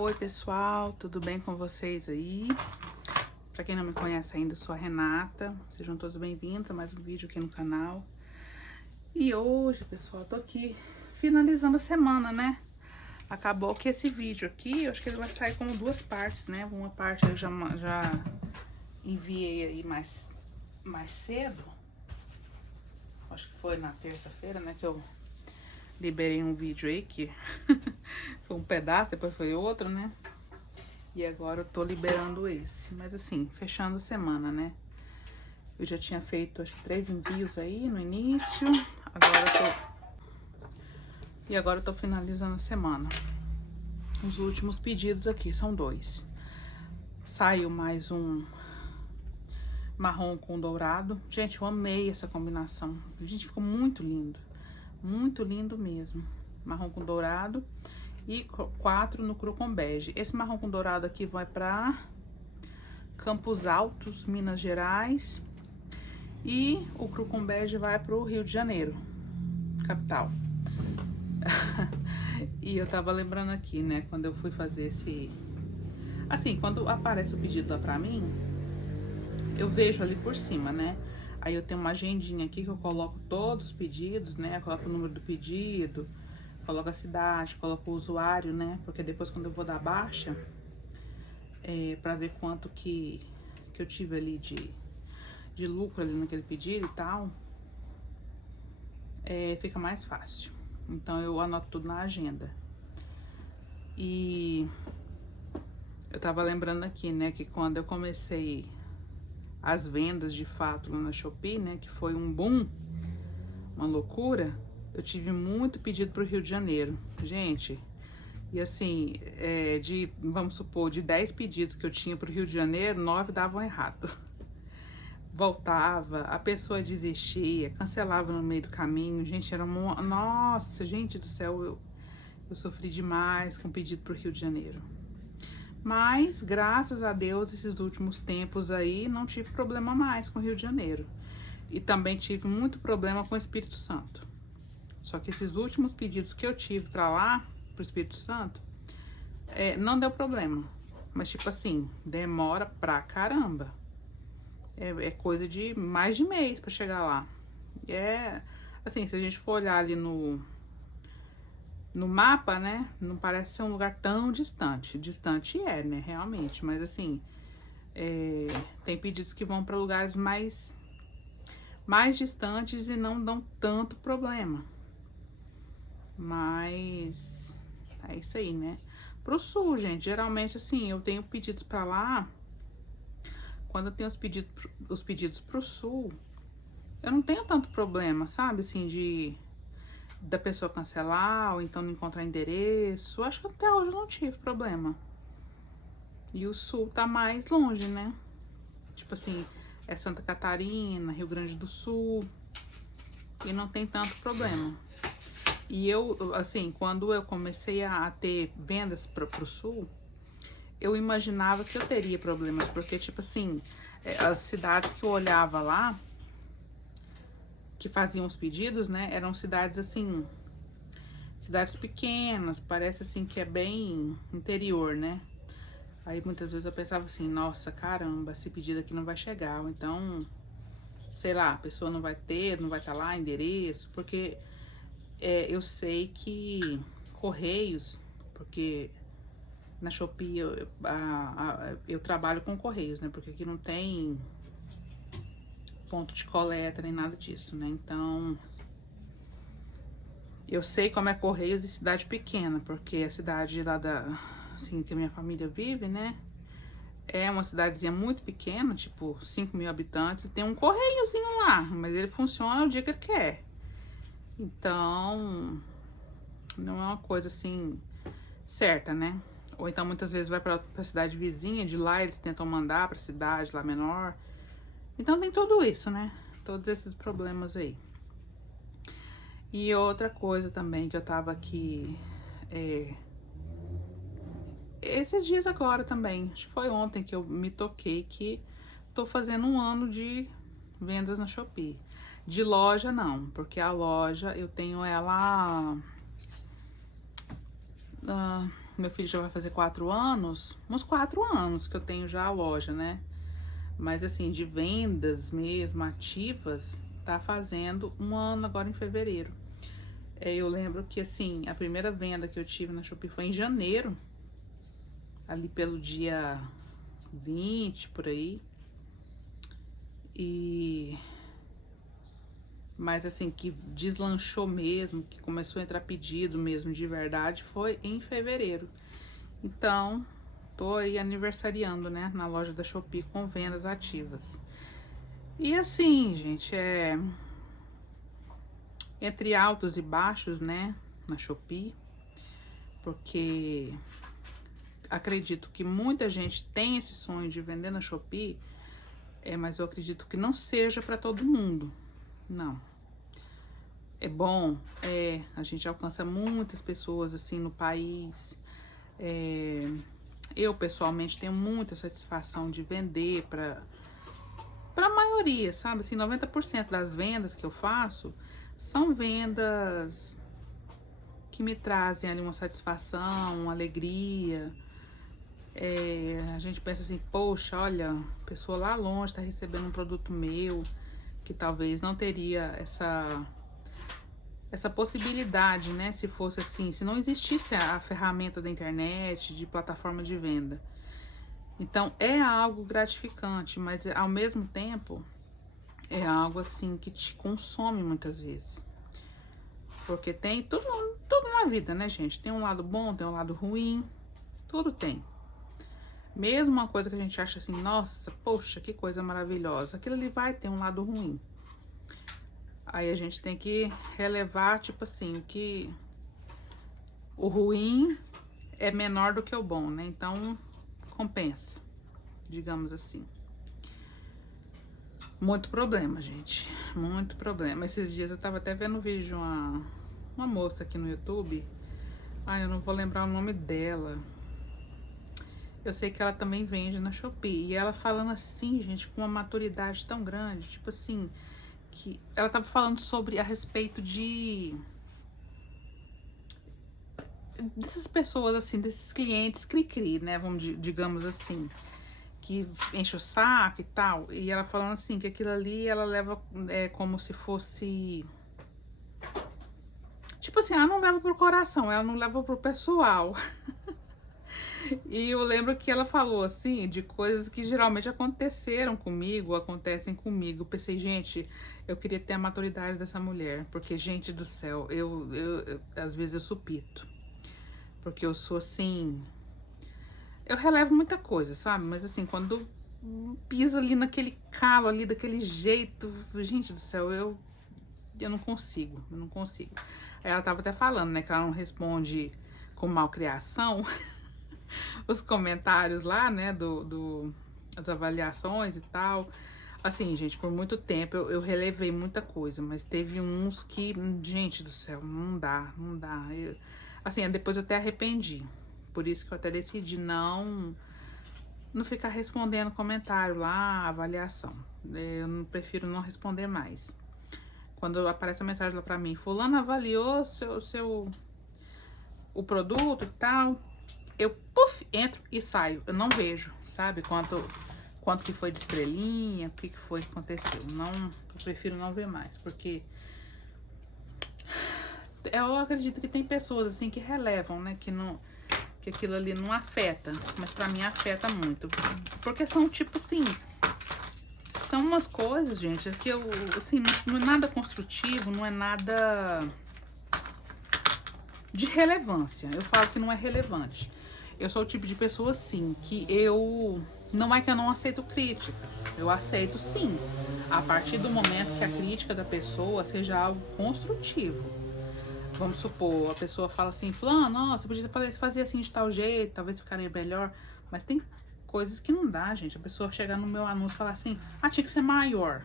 Oi pessoal, tudo bem com vocês aí? Pra quem não me conhece ainda, eu sou a Renata. Sejam todos bem-vindos a mais um vídeo aqui no canal. E hoje, pessoal, tô aqui finalizando a semana, né? Acabou que esse vídeo aqui, eu acho que ele vai sair como duas partes, né? Uma parte eu já enviei aí mais cedo. Acho que foi na terça-feira, né? Que eu liberei um vídeo aí que foi um pedaço, depois foi outro, né? E agora eu tô liberando esse. Mas assim, fechando a semana, né? Eu já tinha feito, acho que 3 envios aí no início. Agora eu tô finalizando a semana. Os últimos pedidos aqui são 2. Saiu mais um marrom com dourado. Gente, eu amei essa combinação. Gente, ficou muito lindo. Muito lindo mesmo. Marrom com dourado. E 4 no cru com bege. Esse marrom com dourado aqui vai pra Campos Altos, Minas Gerais. E o cru com bege vai pro Rio de Janeiro, capital. E eu tava lembrando aqui, né, quando eu fui fazer esse... Assim, quando aparece o pedido lá pra mim, eu vejo ali por cima, né? Aí eu tenho uma agendinha aqui que eu coloco todos os pedidos, né? Eu coloco o número do pedido, coloco a cidade, coloco o usuário, né? Porque depois quando eu vou dar baixa, pra ver quanto que eu tive ali de lucro ali naquele pedido e tal, fica mais fácil. Então eu anoto tudo na agenda. E eu tava lembrando aqui, né, que quando eu comecei as vendas de fato lá na Shopee, né, que foi um boom, uma loucura, eu tive muito pedido pro Rio de Janeiro. Gente, e assim, vamos supor, de 10 pedidos que eu tinha pro Rio de Janeiro, 9 davam errado. Voltava, a pessoa desistia, cancelava no meio do caminho. Gente, era uma... Nossa, gente do céu, eu sofri demais com pedido pro Rio de Janeiro. Mas, graças a Deus, esses últimos tempos aí, não tive problema mais com o Rio de Janeiro. E também tive muito problema com o Espírito Santo. Só que esses últimos pedidos que eu tive pra lá, pro Espírito Santo, não deu problema. Mas, tipo assim, demora pra caramba. É coisa de mais de mês pra chegar lá. Assim, se a gente for olhar ali no mapa, né, não parece ser um lugar tão distante. Distante né, realmente. Mas, assim, tem pedidos que vão para lugares mais distantes e não dão tanto problema. Mas é isso aí, né? Pro sul, gente, geralmente assim, eu tenho pedidos para lá. Quando eu tenho os pedidos pro sul, eu não tenho tanto problema, sabe? Assim, da pessoa cancelar ou então não encontrar endereço. Acho que até hoje eu não tive problema. E o sul tá mais longe, né? Tipo assim, é Santa Catarina, Rio Grande do Sul, e não tem tanto problema. E eu, assim, quando eu comecei a ter vendas pro sul, eu imaginava que eu teria problemas, porque, tipo assim, as cidades que eu olhava lá, que faziam os pedidos, né, eram cidades, assim, cidades pequenas, parece, assim, que é bem interior, né. Aí, muitas vezes eu pensava assim, nossa, caramba, esse pedido aqui não vai chegar, ou então, sei lá, a pessoa não vai estar lá, endereço, porque eu sei que Correios, porque na Shopee eu trabalho com Correios, né? Porque aqui não tem ponto de coleta nem nada disso, né? Então, eu sei como é Correios em cidade pequena, porque a cidade lá assim, que a minha família vive, né? É uma cidadezinha muito pequena, tipo 5.000 habitantes, e tem um correiozinho lá, mas ele funciona o dia que ele quer. Então, não é uma coisa assim certa, né? Ou então muitas vezes vai pra cidade vizinha, de lá eles tentam mandar pra cidade lá menor. Então tem tudo isso, né? Todos esses problemas aí. E outra coisa também que eu tava aqui esses dias agora também, acho que foi ontem que eu me toquei que tô fazendo 1 ano de vendas na Shopee. De loja não, porque a loja eu tenho ela meu filho já vai fazer 4 anos, uns 4 anos que eu tenho já a loja, né? Mas assim, de vendas mesmo, ativas, tá fazendo 1 ano agora em fevereiro. Eu lembro que assim, a primeira venda que eu tive na Shopee foi em janeiro, ali pelo dia 20, por aí. Mas assim, que deslanchou mesmo, que começou a entrar pedido mesmo de verdade, foi em fevereiro. Então, tô aí aniversariando, né, na loja da Shopee com vendas ativas. E assim, gente, entre altos e baixos, né, na Shopee, porque acredito que muita gente tem esse sonho de vender na Shopee, mas eu acredito que não seja para todo mundo, não. É bom, a gente alcança muitas pessoas assim no país. Eu pessoalmente tenho muita satisfação de vender para a maioria, sabe? Assim, 90% das vendas que eu faço são vendas que me trazem ali uma satisfação, uma alegria. A gente pensa assim, poxa, olha, a pessoa lá longe está recebendo um produto meu que talvez não teria essa possibilidade, né? Se fosse assim, se não existisse a ferramenta da internet, de plataforma de venda. Então é algo gratificante, mas ao mesmo tempo é algo assim que te consome muitas vezes. Porque tem tudo na vida, né, gente? Tem um lado bom, tem um lado ruim, tudo tem. Mesmo uma coisa que a gente acha assim, nossa, poxa, que coisa maravilhosa, aquilo ali vai ter um lado ruim. Aí a gente tem que relevar, tipo assim, que o ruim é menor do que o bom, né? Então compensa, digamos assim. Muito problema, gente. Muito problema. Esses dias eu tava até vendo um vídeo de uma moça aqui no YouTube. Ah, eu não vou lembrar o nome dela. Eu sei que ela também vende na Shopee. E ela falando assim, gente, com uma maturidade tão grande. Tipo assim, que ela tava falando sobre a respeito dessas pessoas, assim, desses clientes cri-cri, né? Digamos assim, que enche o saco e tal. E ela falando assim, que aquilo ali ela leva como se fosse. Tipo assim, ela não leva pro coração, ela não leva pro pessoal. E eu lembro que ela falou assim, de coisas que geralmente aconteceram comigo, acontecem comigo. Eu pensei, gente, eu queria ter a maturidade dessa mulher, porque, gente do céu, eu às vezes eu supito. Porque eu sou assim. Eu relevo muita coisa, sabe? Mas assim, quando piso ali naquele calo ali, daquele jeito, gente do céu, eu não consigo, eu não consigo. Aí ela tava até falando, né, que ela não responde com malcriação os comentários lá, né, as avaliações e tal. Assim, gente, por muito tempo eu relevei muita coisa, mas teve uns que, gente do céu, não dá, não dá. Assim, depois eu até arrependi. Por isso que eu até decidi não ficar respondendo comentário lá, avaliação. Eu prefiro não responder mais. Quando aparece a mensagem lá pra mim, fulano avaliou o produto e tal, eu, puf, entro e saio. Eu não vejo, sabe? Quanto que foi de estrelinha, o que foi que aconteceu. Não, eu prefiro não ver mais, porque eu acredito que tem pessoas assim que relevam, né? Que aquilo ali não afeta, mas pra mim afeta muito. Porque são tipo assim, são umas coisas, gente, que eu, assim, não é nada construtivo, não é nada de relevância. Eu falo que não é relevante. Eu sou o tipo de pessoa, assim, que não é que eu não aceito críticas. Eu aceito, sim, a partir do momento que a crítica da pessoa seja algo construtivo. Vamos supor, a pessoa fala assim, fulano, nossa, você podia fazer assim de tal jeito, talvez ficaria melhor. Mas tem coisas que não dá, gente. A pessoa chegar no meu anúncio e falar assim, tinha que ser maior.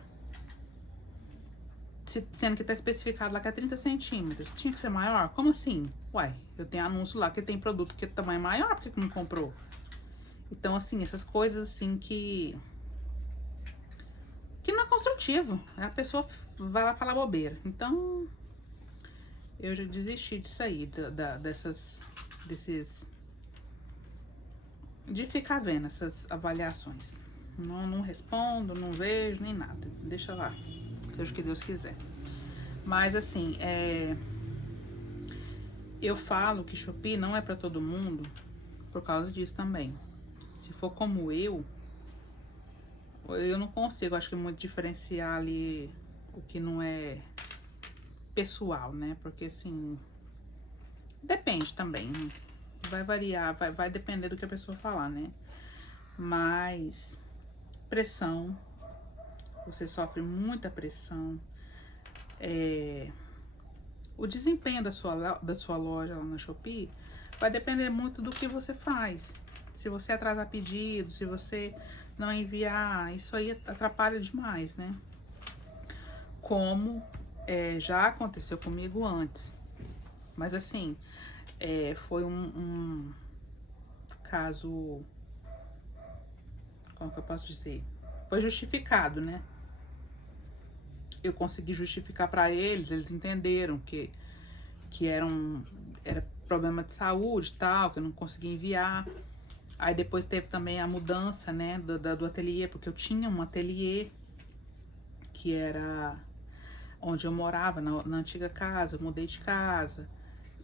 Sendo que tá especificado lá que é 30 centímetros. Tinha que ser maior? Como assim? Uai, eu tenho anúncio lá que tem produto que é tamanho maior, por que não comprou? Então, assim, essas coisas assim que não é construtivo. A pessoa vai lá falar bobeira. Então, eu já desisti disso aí, desses de ficar vendo essas avaliações. Não respondo, não vejo, nem nada. Deixa lá, seja o que Deus quiser. Mas assim, eu falo que Shopee não é pra todo mundo por causa disso também. Se for como eu não consigo, acho que muito diferenciar ali o que não é pessoal, né? Porque assim, depende também, né? Vai variar, vai depender do que a pessoa falar, né? Mas pressão, você sofre muita pressão. O desempenho da sua loja lá na Shopee vai depender muito do que você faz. Se você atrasar pedido, se você não enviar, isso aí atrapalha demais, né? Como já aconteceu comigo antes. Mas assim, foi um caso, como que eu posso dizer? Foi justificado, né? Eu consegui justificar para eles entenderam que era problema de saúde e tal, que eu não conseguia enviar. Aí depois teve também a mudança, né, do ateliê, porque eu tinha um ateliê que era onde eu morava, na antiga casa, eu mudei de casa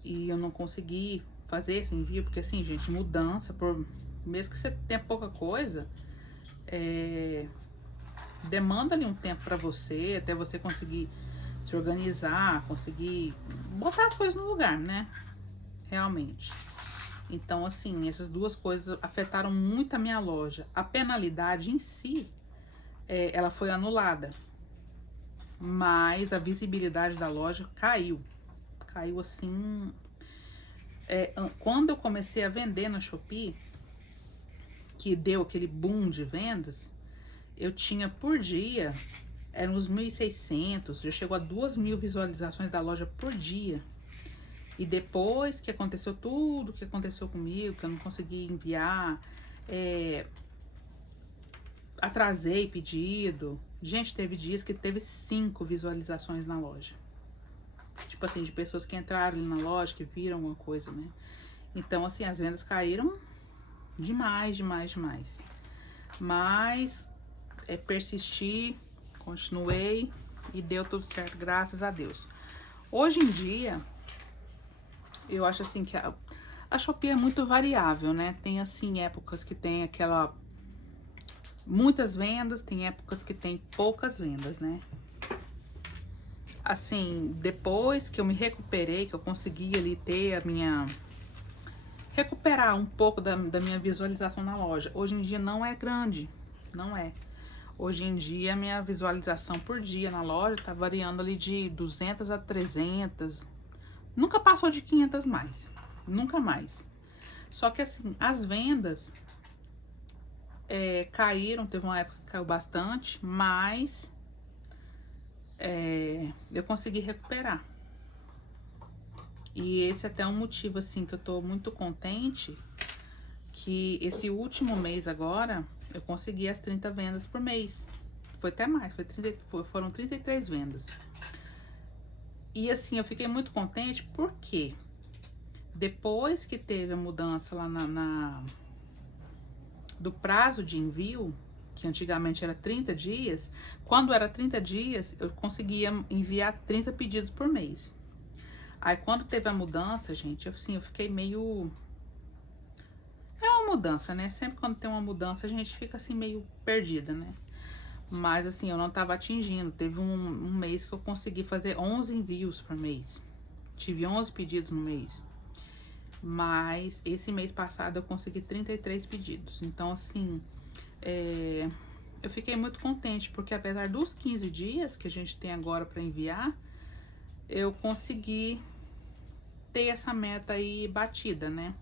e eu não consegui fazer esse envio, porque assim, gente, mudança, mesmo que você tenha pouca coisa, demanda ali um tempo para você, até você conseguir se organizar, conseguir botar as coisas no lugar, né? Realmente. Então, assim, essas duas coisas afetaram muito a minha loja. A penalidade em si, ela foi anulada, mas a visibilidade da loja caiu. Caiu assim. Quando eu comecei a vender na Shopee, que deu aquele boom de vendas, eu tinha por dia, eram uns 1.600, já chegou a 2.000 visualizações da loja por dia. E depois que aconteceu tudo que aconteceu comigo, que eu não consegui enviar, atrasei pedido. Gente, teve dias que teve 5 visualizações na loja. Tipo assim, de pessoas que entraram ali na loja, que viram alguma coisa, né? Então, assim, as vendas caíram demais, demais, demais. Mas persisti, continuei e deu tudo certo, graças a Deus. Hoje em dia, eu acho assim que a Shopee é muito variável, né? Tem assim épocas que tem muitas vendas, tem épocas que tem poucas vendas, né? Assim, depois que eu me recuperei, que eu consegui ali ter recuperar um pouco da minha visualização na loja. Hoje em dia não é grande, não é. Hoje em dia a minha visualização por dia na loja tá variando ali de 200 a 300. Nunca passou de 500 mais, nunca mais. Só que assim, as vendas caíram, teve uma época que caiu bastante, mas eu consegui recuperar. E esse é até um motivo assim que eu tô muito contente, que esse último mês agora eu consegui as 30 vendas por mês. Foi até mais, foram 33 vendas. E assim, eu fiquei muito contente porque depois que teve a mudança lá do prazo de envio, que antigamente era 30 dias, quando era 30 dias, eu conseguia enviar 30 pedidos por mês. Aí quando teve a mudança, gente, assim, eu fiquei meio... É uma mudança, né? Sempre quando tem uma mudança, a gente fica assim meio perdida, né? Mas assim, eu não tava atingindo. Teve um mês que eu consegui fazer 11 envios por mês. Tive 11 pedidos no mês. Mas esse mês passado eu consegui 33 pedidos. Então, assim, eu fiquei muito contente, porque apesar dos 15 dias que a gente tem agora para enviar, eu consegui ter essa meta aí batida, né?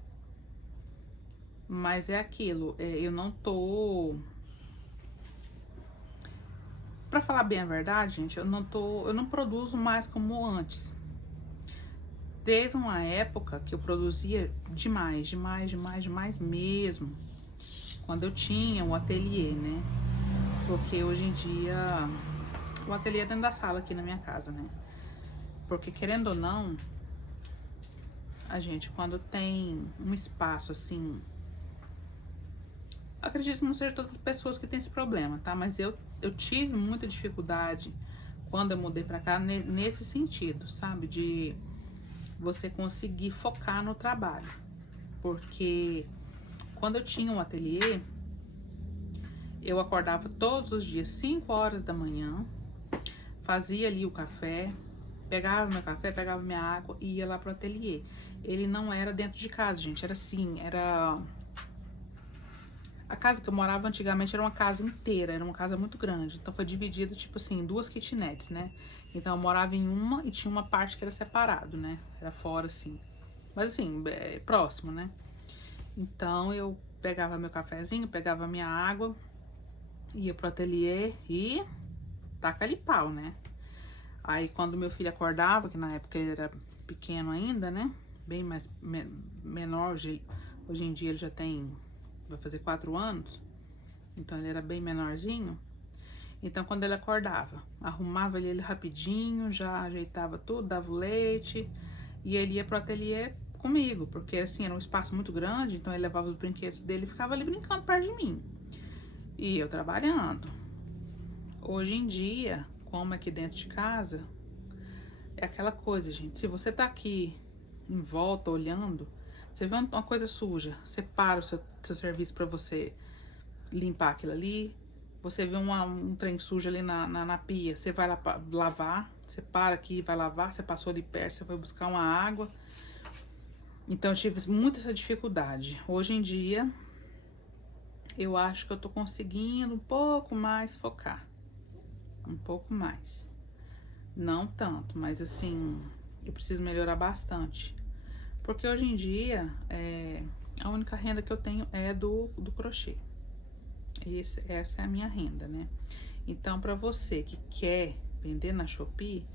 Mas é aquilo, eu não tô... Pra falar bem a verdade, gente, eu não produzo mais como antes. Teve uma época que eu produzia demais, demais, demais, demais mesmo. Quando eu tinha o ateliê, né? Porque hoje em dia o ateliê é dentro da sala aqui na minha casa, né? Porque querendo ou não, a gente quando tem um espaço assim acredito que não seja todas as pessoas que têm esse problema, tá? Mas eu tive muita dificuldade quando eu mudei pra cá nesse sentido, sabe? De você conseguir focar no trabalho. Porque quando eu tinha um ateliê, eu acordava todos os dias 5 horas da manhã, fazia ali o café, pegava meu café, pegava minha água e ia lá pro ateliê. Ele não era dentro de casa, gente, era assim, era... A casa que eu morava antigamente era uma casa inteira, era uma casa muito grande, então foi dividida, tipo assim, em duas kitnets, né? Então eu morava em uma e tinha uma parte que era separado, né? Era fora, assim. Mas assim, próximo, né? Então eu pegava meu cafezinho, pegava minha água, ia pro ateliê e taca-lhe pau, né? Aí quando meu filho acordava, que na época ele era pequeno ainda, né? Bem mais menor, hoje em dia ele já tem, vai fazer 4 anos, então ele era bem menorzinho. Então quando ele acordava, arrumava ele rapidinho, já ajeitava tudo, dava o leite, e ele ia pro ateliê comigo, porque assim, era um espaço muito grande, então ele levava os brinquedos dele e ficava ali brincando perto de mim. E eu trabalhando. Hoje em dia, como aqui dentro de casa, é aquela coisa, gente. Se você tá aqui em volta olhando, você vê uma coisa suja, você para o seu serviço para você limpar aquilo ali. Você vê um trem sujo ali na pia, você vai lá pra lavar, você para aqui e vai lavar, você passou ali perto, você foi buscar uma água. Então eu tive muita essa dificuldade. Hoje em dia, eu acho que eu tô conseguindo um pouco mais focar. Um pouco mais. Não tanto, mas assim, eu preciso melhorar bastante. Porque hoje em dia, a única renda que eu tenho é do crochê. Essa é a minha renda, né? Então, para você que quer vender na Shopee,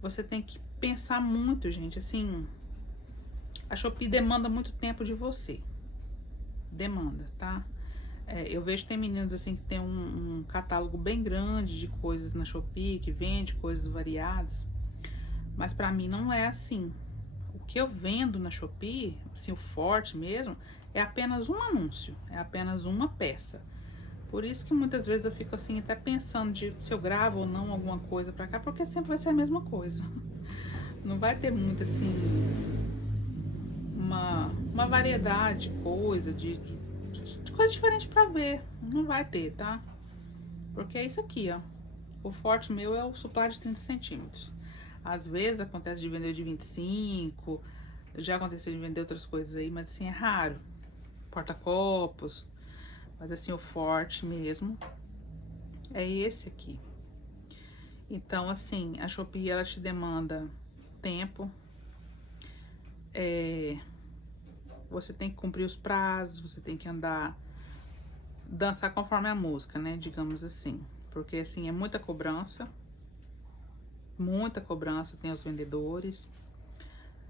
você tem que pensar muito, gente. Assim, a Shopee demanda muito tempo de você. Demanda, tá? Eu vejo que tem meninas assim que tem um catálogo bem grande de coisas na Shopee, que vende coisas variadas. Mas pra mim não é assim. O que eu vendo na Shopee, assim, o forte mesmo, é apenas um anúncio, é apenas uma peça. Por isso que muitas vezes eu fico assim, até pensando de se eu gravo ou não alguma coisa pra cá, porque sempre vai ser a mesma coisa. Não vai ter muito assim, uma variedade de coisa, de coisa diferente pra ver. Não vai ter, tá? Porque é isso aqui, ó. O forte meu é o suplá de 30 centímetros. Às vezes acontece de vender de 25, já aconteceu de vender outras coisas aí, mas assim, é raro. Porta-copos, mas assim, o forte mesmo é esse aqui. Então, assim, a Shopee, ela te demanda tempo, você tem que cumprir os prazos, você tem que andar, dançar conforme a música, né, digamos assim. Porque, assim, é muita cobrança, tem os vendedores.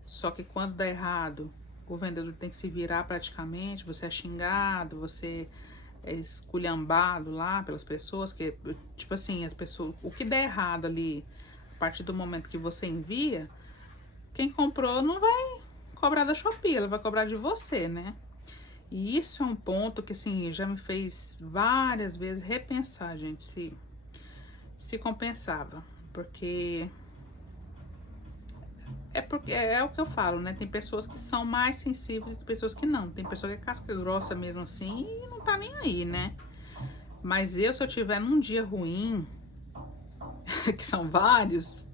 Só que quando dá errado, o vendedor tem que se virar praticamente, você é xingado, você é esculhambado lá pelas pessoas, que, tipo assim, as pessoas, o que der errado ali, a partir do momento que você envia, quem comprou não vai cobrar da Shopee, ela vai cobrar de você, né? E isso é um ponto que, assim, já me fez várias vezes repensar, gente, se compensava, porque porque é o que eu falo, né? Tem pessoas que são mais sensíveis e tem pessoas que não. Tem pessoa que é casca grossa mesmo assim e não tá nem aí, né? Mas eu, se eu tiver num dia ruim, que são vários,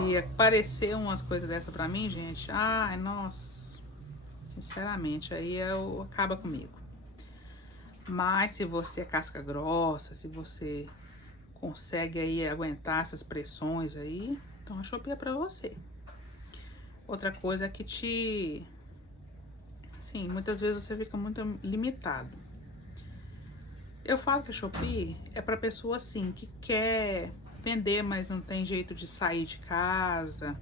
e aparecer umas coisas dessa pra mim, gente, ai, nossa, sinceramente, aí acaba comigo. Mas se você é casca grossa, se você consegue aí aguentar essas pressões aí, então a Shopee é pra você. Outra coisa é que sim, muitas vezes você fica muito limitado. Eu falo que a Shopee é pra pessoa assim que quer vender, mas não tem jeito de sair de casa,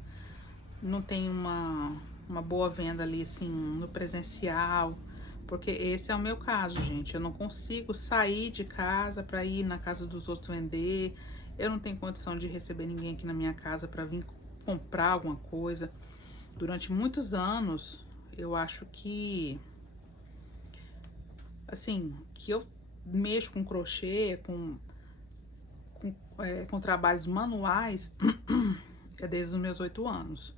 não tem uma boa venda ali assim no presencial, porque esse é o meu caso, gente. Eu não consigo sair de casa pra ir na casa dos outros vender. Eu não tenho condição de receber ninguém aqui na minha casa pra vir comprar alguma coisa. Durante muitos anos, eu acho que assim, que eu mexo com crochê, com trabalhos manuais, é desde os meus 8 anos.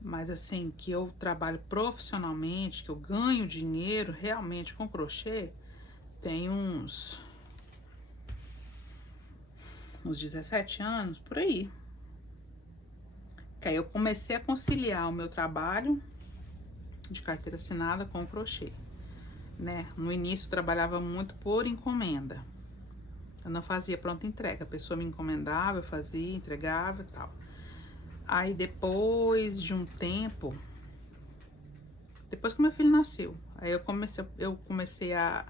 Mas assim, que eu trabalho profissionalmente, que eu ganho dinheiro realmente com crochê, tem uns 17 anos, por aí. Que aí eu comecei a conciliar o meu trabalho de carteira assinada com o crochê, né? No início eu trabalhava muito por encomenda. Eu não fazia pronta entrega, a pessoa me encomendava, eu fazia, entregava e tal. Aí depois de um tempo, depois que meu filho nasceu, aí eu comecei a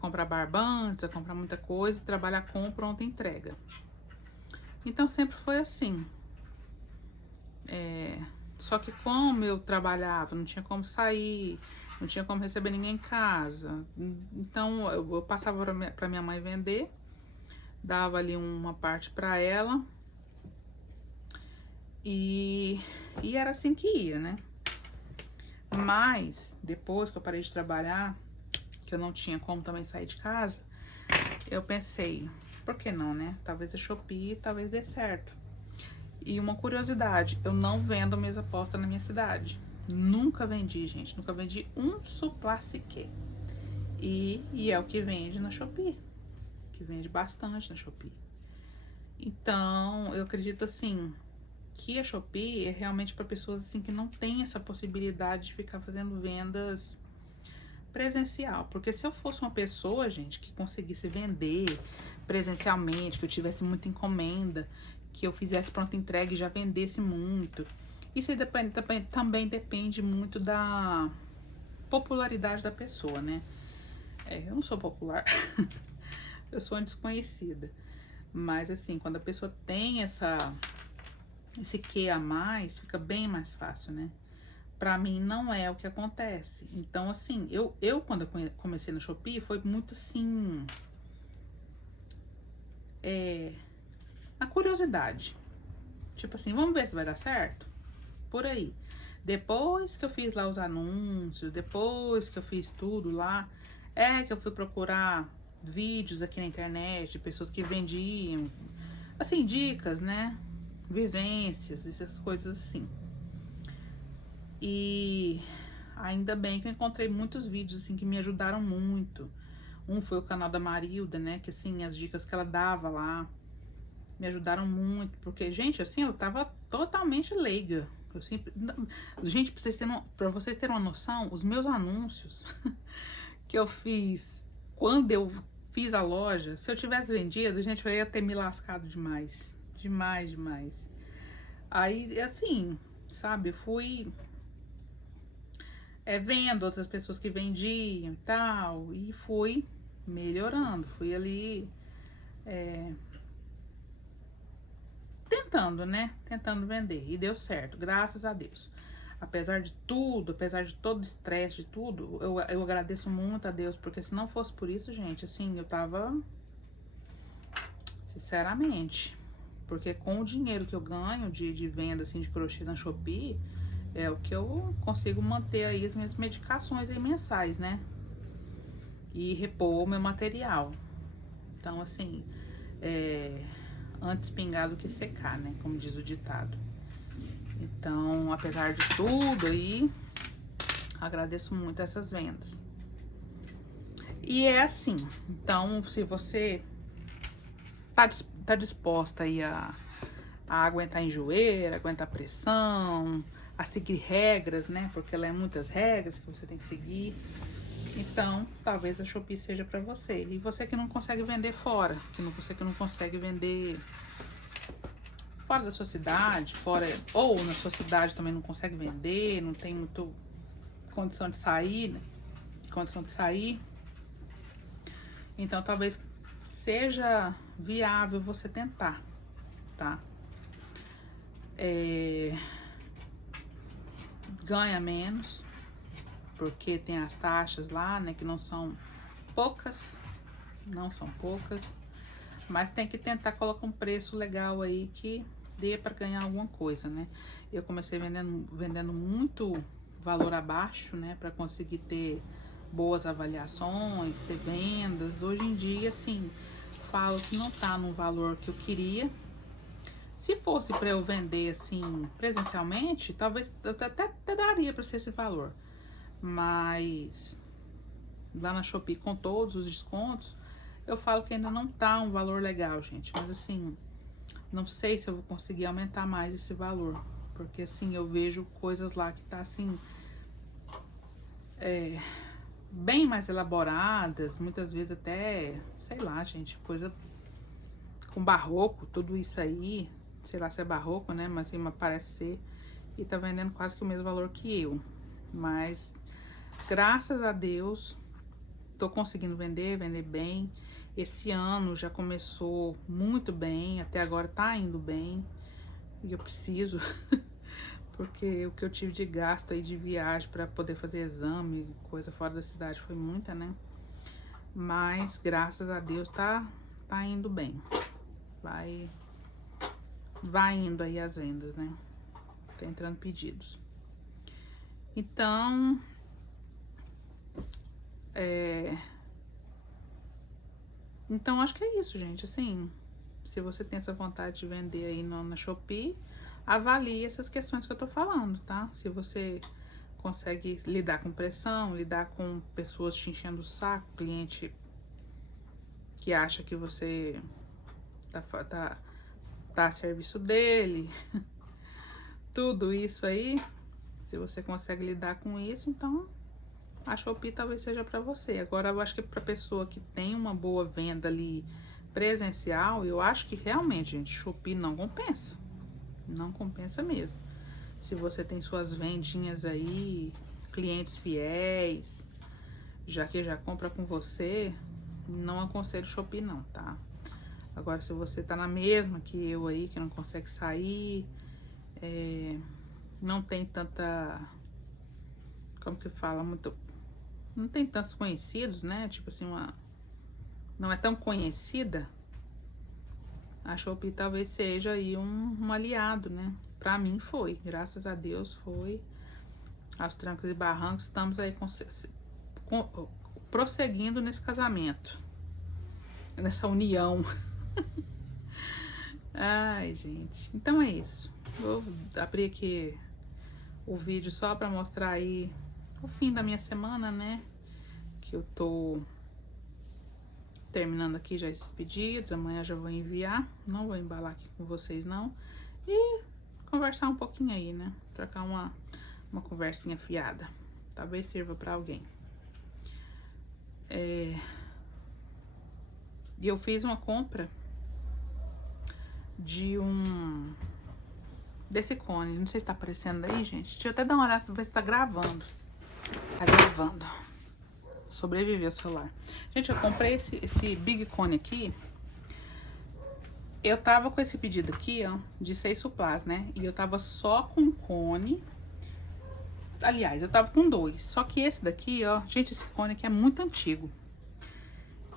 comprar barbantes, a comprar muita coisa e trabalhar com pronta entrega. Então sempre foi assim. Só que como eu trabalhava, não tinha como sair, não tinha como receber ninguém em casa. Então eu passava pra minha mãe vender, dava ali uma parte pra ela e, e era assim que ia, né? Mas depois que eu parei de trabalhar, que eu não tinha como também sair de casa, eu pensei, por que não, né? Talvez a Shopee, talvez dê certo. E uma curiosidade, eu não vendo mesa posta na minha cidade. Nunca vendi, gente. Nunca vendi um suplá sequer. E é o que vende na Shopee. Que vende bastante na Shopee. Então, eu acredito assim que a Shopee é realmente para pessoas assim que não tem essa possibilidade de ficar fazendo vendas presencial. Porque se eu fosse uma pessoa, gente, que conseguisse vender presencialmente, que eu tivesse muita encomenda, que eu fizesse pronta entrega e já vendesse muito. Isso aí também depende muito da popularidade da pessoa, né? Eu não sou popular, eu sou uma desconhecida. Mas assim, quando a pessoa tem esse quê a mais, fica bem mais fácil, né? Pra mim não é o que acontece. Então, assim, eu quando eu comecei na Shopee, foi muito assim. A curiosidade. Tipo assim, vamos ver se vai dar certo? Por aí. Depois que eu fiz lá os anúncios, depois que eu fiz tudo lá, é que eu fui procurar vídeos aqui na internet de pessoas que vendiam, assim, dicas, né? Vivências, essas coisas assim. E ainda bem que eu encontrei muitos vídeos assim que me ajudaram muito. Um foi o canal da Marilda, né? Que assim, as dicas que ela dava lá me ajudaram muito. Porque, gente, assim, eu tava totalmente leiga. Eu sempre. Gente, pra vocês terem uma noção, os meus anúncios que eu fiz quando eu fiz a loja, se eu tivesse vendido, gente, eu ia ter me lascado demais. Demais, demais. Aí, assim, sabe, fui vendo outras pessoas que vendiam e tal, e fui melhorando, fui ali tentando, né? Tentando vender, e deu certo, graças a Deus. Apesar de tudo, apesar de todo o estresse, de tudo, eu agradeço muito a Deus, porque se não fosse por isso, gente, assim, eu tava, sinceramente, porque com o dinheiro que eu ganho de venda, assim, de crochê na Shopee, é o que eu consigo manter aí as minhas medicações aí mensais, né? E repor o meu material. Então, assim, antes pingar do que secar, né? Como diz o ditado. Então, apesar de tudo aí, agradeço muito essas vendas. E é assim, então, se você tá disposta aí a aguentar enjoeira, aguentar pressão, a seguir regras, né? Porque ela é muitas regras que você tem que seguir. Então, talvez a Shopee seja para você. E você que não consegue vender fora, você que não consegue vender fora da sua cidade, fora ou na sua cidade também não consegue vender, não tem muito condição de sair, né? Condição de sair. Então, talvez seja viável você tentar, tá? Ganha menos, porque tem as taxas lá, né, que não são poucas, não são poucas, mas tem que tentar colocar um preço legal aí que dê para ganhar alguma coisa, né? Eu comecei vendendo muito valor abaixo, né, para conseguir ter boas avaliações, ter vendas. Hoje em dia, assim, falo que não tá no valor que eu queria. Se fosse para eu vender assim presencialmente, talvez eu até daria para ser esse valor. Mas lá na Shopee com todos os descontos, eu falo que ainda não tá um valor legal, gente. Mas assim, não sei se eu vou conseguir aumentar mais esse valor. Porque assim, eu vejo coisas lá que tá assim, bem mais elaboradas, muitas vezes até, sei lá, gente, coisa com barroco, tudo isso aí. Sei lá se é barroco, né? Mas assim, parece ser. E tá vendendo quase que o mesmo valor que eu. Mas, graças a Deus, tô conseguindo vender bem. Esse ano já começou muito bem, até agora tá indo bem. E eu preciso, porque o que eu tive de gasto aí de viagem para poder fazer exame, coisa fora da cidade, foi muita, né? Mas, graças a Deus, tá indo bem. Vai indo aí as vendas, né? Tá entrando pedidos. Então, então acho que é isso, gente. Assim, se você tem essa vontade de vender aí na Shopee, avalie essas questões que eu tô falando, tá? Se você consegue lidar com pressão, lidar com pessoas te enchendo o saco, cliente que acha que você tá a serviço dele, tudo isso aí, se você consegue lidar com isso, então a Shopee talvez seja para você. Agora, eu acho que para pessoa que tem uma boa venda ali presencial, eu acho que realmente, gente, Shopee não compensa. Não compensa mesmo. Se você tem suas vendinhas aí, clientes fiéis, já compra com você, não aconselho Shopee não, tá? Agora, se você tá na mesma que eu aí, que não consegue sair, não tem tanta... Como que fala? Não tem tantos conhecidos, né? Tipo assim, não é tão conhecida. A Shopee talvez seja aí um aliado, né? Pra mim foi, graças a Deus foi. Aos trancos e barrancos, estamos aí prosseguindo nesse casamento, nessa união. Ai, gente. Então é isso. Vou abrir aqui o vídeo só pra mostrar aí o fim da minha semana, né? Que eu tô terminando aqui já esses pedidos. Amanhã já vou enviar. Não vou embalar aqui com vocês, não. E conversar um pouquinho aí, né? Trocar uma conversinha fiada. Talvez sirva pra alguém. E eu fiz uma compra de desse cone. Não sei se tá aparecendo aí, gente. Deixa eu até dar uma olhada pra ver se tá gravando. Tá gravando. Sobreviveu o celular. Gente, eu comprei esse Big Cone aqui. Eu tava com esse pedido aqui, ó, de 6 suplás, né? E eu tava só com cone. Aliás, eu tava com 2. Só que esse daqui, ó, gente, esse cone aqui é muito antigo.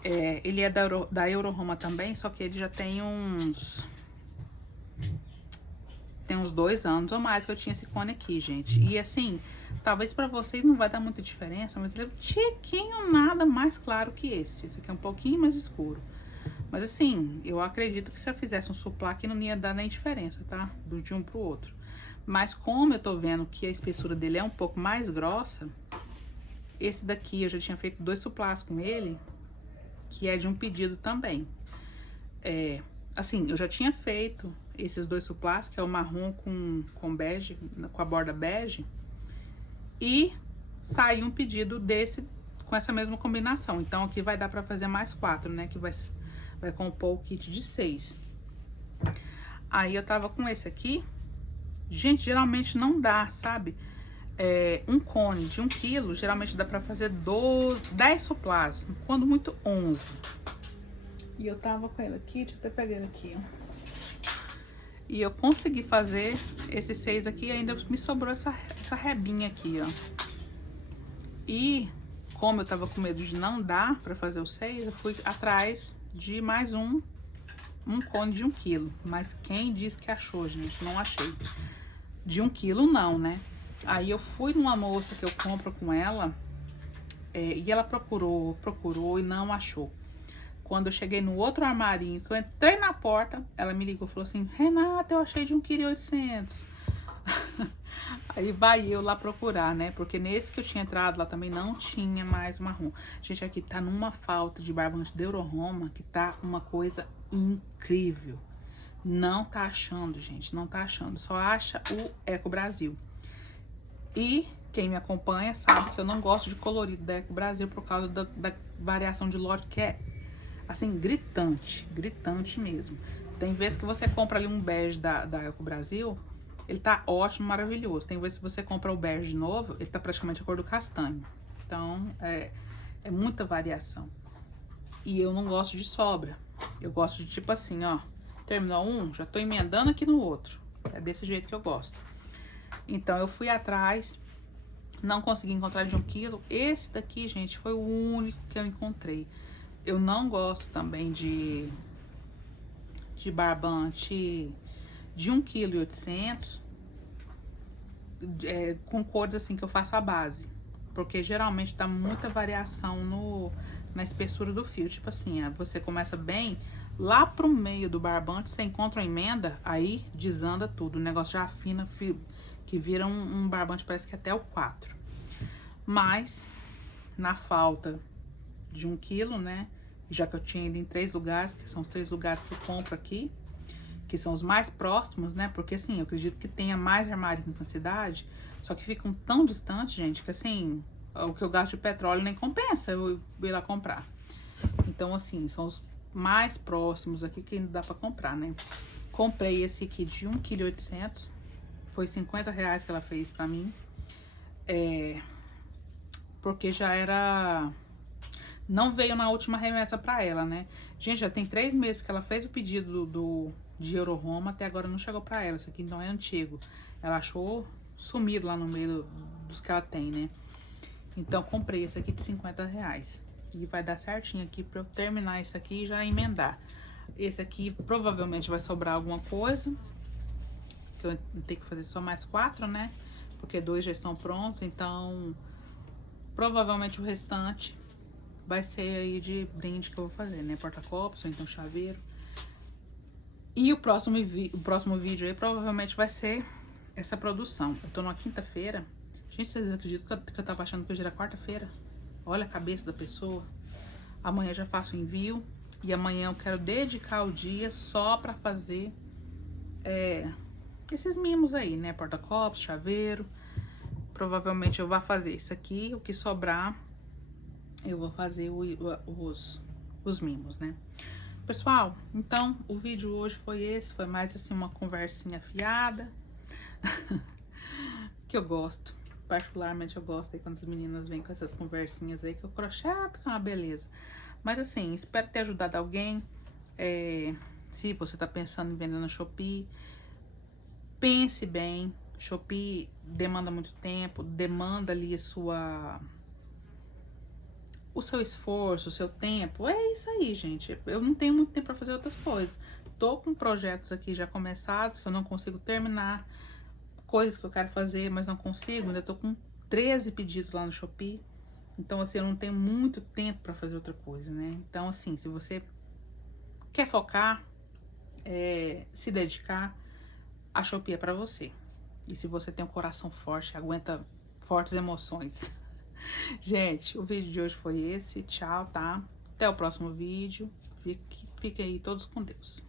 Ele é da Euroroma também, só que ele já tem uns 2 anos ou mais que eu tinha esse cone aqui, gente. E assim, talvez pra vocês não vai dar muita diferença, mas ele é um tiquinho nada mais claro que esse. Esse aqui é um pouquinho mais escuro. Mas assim, eu acredito que se eu fizesse um suplá aqui não ia dar nem diferença, tá? De um pro outro. Mas como eu tô vendo que a espessura dele é um pouco mais grossa, esse daqui eu já tinha feito 2 suplás com ele, que é de um pedido também. Assim, eu já tinha feito esses 2 suplás, que é o marrom com bege, com a borda bege, e saiu um pedido desse com essa mesma combinação. Então aqui vai dar pra fazer mais 4, né? Que vai compor o kit de 6. Aí eu tava com esse aqui. Gente, geralmente não dá, sabe? Um cone de 1 quilo, geralmente dá pra fazer 10 suplás, quando muito 11. E eu tava com ele aqui, deixa eu até pegar ele aqui, ó. E eu consegui fazer esses 6 aqui e ainda me sobrou essa rebinha aqui, ó. E como eu tava com medo de não dar pra fazer os 6, eu fui atrás de mais um cone de 1 quilo. Mas quem disse que achou, gente? Não achei. De 1 quilo não, né? Aí eu fui numa moça que eu compro com ela, E ela procurou e não achou. Quando eu cheguei no outro armarinho, que eu entrei na porta, ela me ligou e falou assim: Renata, eu achei de 1,8 kg. Aí vai eu lá procurar, né? Porque nesse que eu tinha entrado lá também não tinha mais marrom. Gente, aqui tá numa falta de barbante da Euro-Roma que tá uma coisa incrível. Não tá achando, gente, não tá achando. Só acha o Eco Brasil. E quem me acompanha sabe que eu não gosto de colorido da Eco Brasil por causa da variação de lote que é, assim, gritante. Gritante mesmo. Tem vezes que você compra ali um bege da Eco Brasil, ele tá ótimo, maravilhoso. Tem vezes que você compra o bege de novo, ele tá praticamente a cor do castanho. Então, é muita variação. E eu não gosto de sobra. Eu gosto de tipo assim, ó. Terminou um, já tô emendando aqui no outro. É desse jeito que eu gosto. Então, eu fui atrás, não consegui encontrar de 1 kg. Esse daqui, gente, foi o único que eu encontrei. Eu não gosto também de barbante de 1,8 kg, com cores assim que eu faço a base. Porque geralmente dá muita variação na espessura do fio. Tipo assim, você começa bem, lá pro meio do barbante você encontra uma emenda, aí desanda tudo. O negócio já afina, fio, que vira um barbante, parece que até o 4. Mas, na falta de 1 kg, né? Já que eu tinha ido em 3 lugares, que são os 3 lugares que eu compro aqui, que são os mais próximos, né? Porque assim, eu acredito que tenha mais armários na cidade, só que ficam tão distantes, gente, que assim, o que eu gasto de petróleo nem compensa eu ir lá comprar. Então, assim, são os mais próximos aqui que ainda dá pra comprar, né? Comprei esse aqui de 1,8 kg, foi R$50 que ela fez pra mim. Porque já era... Não veio na última remessa pra ela, né? Gente, já tem 3 meses que ela fez o pedido de Euro-Roma, até agora não chegou pra ela. Isso aqui não é antigo. Ela achou sumido lá no meio dos que ela tem, né? Então, comprei esse aqui de R$50. E vai dar certinho aqui pra eu terminar esse aqui e já emendar. Esse aqui provavelmente vai sobrar alguma coisa, que eu tenho que fazer só mais 4, né? Porque 2 já estão prontos, então provavelmente o restante vai ser aí de brinde que eu vou fazer, né? Porta-copos, ou então chaveiro. E o próximo vídeo aí provavelmente vai ser essa produção. Eu tô numa quinta-feira. Gente, vocês acreditam que eu tava achando que hoje era quarta-feira? Olha a cabeça da pessoa. Amanhã eu já faço o envio. E amanhã eu quero dedicar o dia só pra fazer esses mimos aí, né? Porta-copos, chaveiro. Provavelmente eu vou fazer isso aqui. O que sobrar, eu vou fazer os mimos, né? Pessoal, então o vídeo hoje foi esse. Foi mais assim uma conversinha fiada. Que eu gosto. Particularmente eu gosto aí quando as meninas vêm com essas conversinhas aí, que o crochê é uma beleza. Mas assim, espero ter ajudado alguém. Se você tá pensando em vender na Shopee, pense bem. Shopee demanda muito tempo, demanda ali o seu esforço, o seu tempo. É isso aí, gente. Eu não tenho muito tempo pra fazer outras coisas. Tô com projetos aqui já começados que eu não consigo terminar. Coisas que eu quero fazer, mas não consigo. Ainda tô com 13 pedidos lá no Shopee. Então, assim, eu não tenho muito tempo pra fazer outra coisa, né? Então, assim, se você quer focar, se dedicar, a Shopee é pra você. E se você tem um coração forte, aguenta fortes emoções. Gente, o vídeo de hoje foi esse. Tchau, tá? Até o próximo vídeo. Fiquem aí todos com Deus.